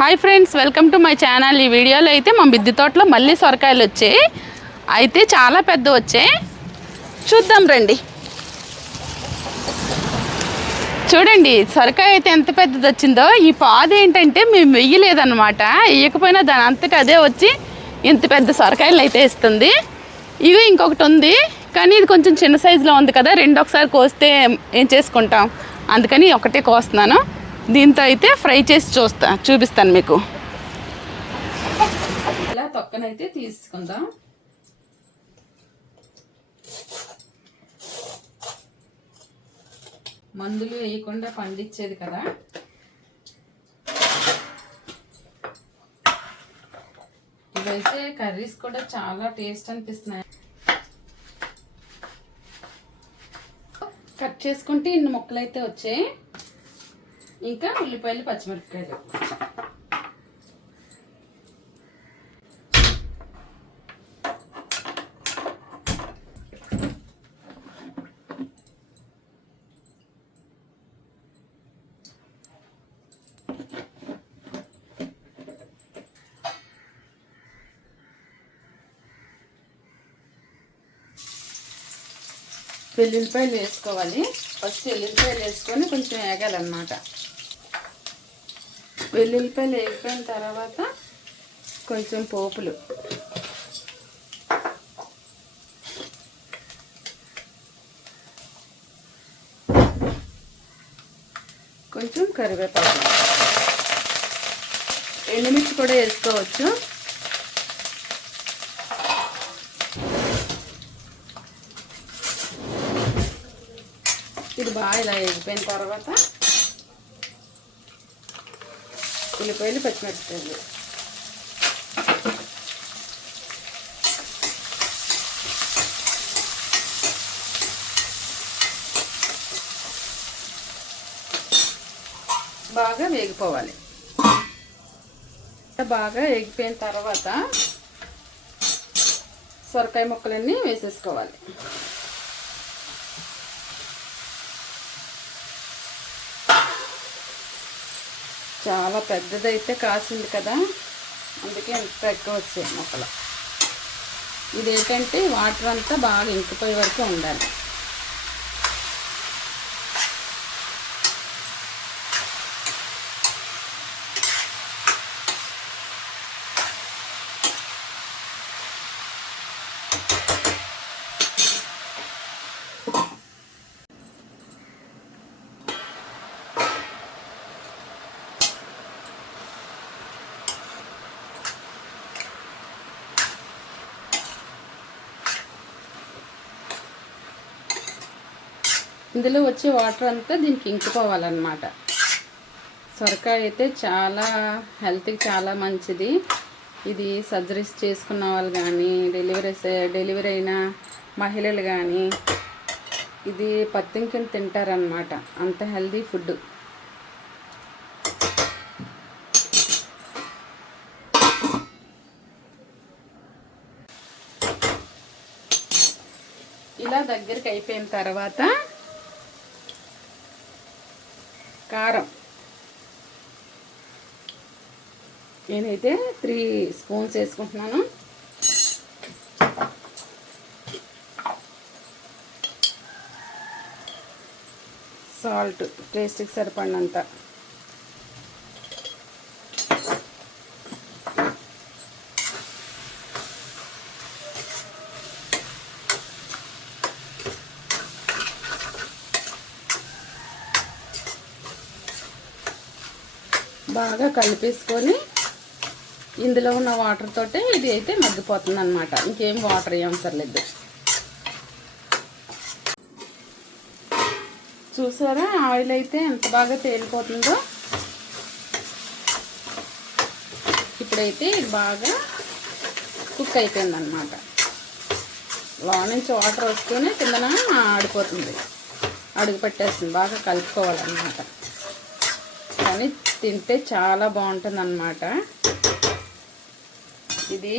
Hi friends, welcome to my channel. ఈ వీడియోలో అయితే మా మిద్దె తోటలో మళ్ళీ సొరకాయలు వచ్చాయి. అయితే చాలా పెద్ద వచ్చాయి, చూద్దాం రండి. చూడండి సొరకాయ అయితే ఎంత పెద్దది వచ్చిందో. ఈ పాదు ఏంటంటే మేము వెయ్యలేదన్నమాట, వేయకపోయినా దాని అంతటా అదే వచ్చి ఇంత పెద్ద సొరకాయలు అయితే ఇస్తుంది. ఇవి ఇంకొకటి ఉంది కానీ ఇది కొంచెం చిన్న సైజులో ఉంది కదా, రెండు ఒకసారి కోస్తే ఏం చేసుకుంటాం, అందుకని ఒకటే కోస్తున్నాను. దీంతో అయితే ఫ్రై చేసి చూపిస్తాను మీకు. ఇలా తొక్కనైతే తీసుకుందాం. మందులు వేయకుండా పండించేది కదా, ఇవైతే కర్రీస్ కూడా చాలా టేస్ట్ అనిపిస్తున్నాయి. కట్ చేసుకుంటే ఇన్ని ముక్కలు అయితే వచ్చాయి. ఇంకా ఉల్లిపాయలు, పచ్చిమిరపకాయలు. వెల్లుల్లిపాయలు వేసుకోవాలి. ఫస్ట్ వెల్లుల్లిపాయలు వేసుకొని కొంచెం వేగాలన్నమాట. వెల్లుల్లిపాయలు వేగిపోయిన తర్వాత కొంచెం పోపులు, కొంచెం కరివేపాకు, ఎండుమిర్చి కూడా వేసుకోవచ్చు. ఇది బాగా ఇలా వేగిపోయిన తర్వాత ఉల్లిపాయలు, పచ్చిమిరపకాయలు, బాగా వేగిపోవాలి. బాగా వేగిపోయిన తర్వాత సొరకాయ ముక్కలన్నీ వేసేసుకోవాలి. చాలా పెద్దదైతే కాసింది కదా, అందుకే ఎంత ఎక్కువ వచ్చాయి మొక్కలు. ఇదేంటంటే వాటర్ అంతా బాగా ఇంకిపోయే వరకు ఉండాలి. ఇందులో వచ్చే వాటర్ అంతా దీనికి ఇంకిపోవాలన్నమాట. సొరకాయ అయితే చాలా హెల్త్కి చాలా మంచిది. ఇది సర్జరీస్ చేసుకున్న వాళ్ళు కానీ, డెలివరీ అయిన మహిళలు కానీ ఇది పత్యం కింద తింటారనమాట. అంత హెల్తీ ఫుడ్. ఇలా దగ్గరికి అయిపోయిన తర్వాత కారం నేనైతే 3 స్పూన్స్ వేసుకుంటున్నాను. సాల్ట్ టేస్ట్కి సరిపడినంత. బాగా కలిపేసుకొని ఇందులో ఉన్న వాటర్ తోటే ఇది అయితే మగ్గిపోతుంది అన్నమాట. ఇంకేం వాటర్ అవసరం లేదు. చూసారా ఆయిల్ అయితే ఎంత బాగా తేలిపోతుందో. ఇప్పుడైతే ఇది బాగా కుక్ అయిపోయింది అన్నమాట. లోన నుంచి వాటర్ వస్తూనే కిందన ఆడిపోతుంది, అడుగు పెట్టేస్తుంది. బాగా కలుపుకోవాలన్నమాట. కానీ తింటే చాలా బాగుంటుంది అన్నమాట. ఇది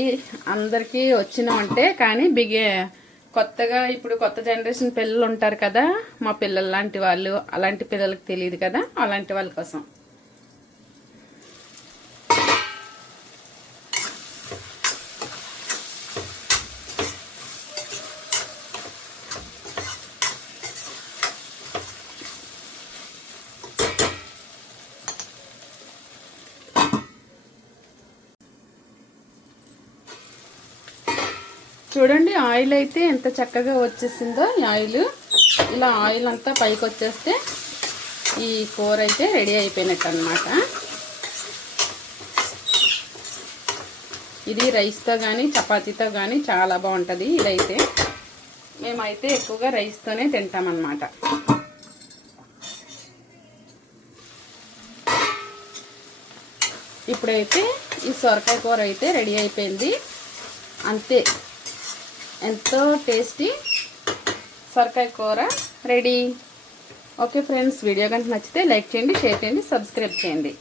అందరికీ వచ్చినామంటే కానీ కొత్తగా ఇప్పుడు కొత్త జనరేషన్ పిల్లలు ఉంటారు కదా, మా పిల్లలు లాంటి వాళ్ళు, అలాంటి పిల్లలకు తెలియదు కదా, అలాంటి వాళ్ళ కోసం చూడండి ఆయిల్ అయితే ఎంత చక్కగా వచ్చేసిందో. ఈ ఆయిల్ ఇలా ఆయిల్ అంతా పైకి వచ్చేస్తే ఈ కూర అయితే రెడీ అయిపోయినట్టు అన్నమాట. ఇది రైస్తో కానీ చపాతీతో కానీ చాలా బాగుంటుంది. ఇదైతే మేమైతే ఎక్కువగా రైస్తోనే తింటామన్నమాట. ఇప్పుడైతే ఈ సొరకాయ కూర అయితే రెడీ అయిపోయింది. అంతే, ఎంతో టేస్టీ సొరకాయ కూర రెడీ. ఓకే ఫ్రెండ్స్, వీడియో కనుక నచ్చితే లైక్ చేయండి, షేర్ చేయండి, సబ్స్క్రైబ్ చేయండి.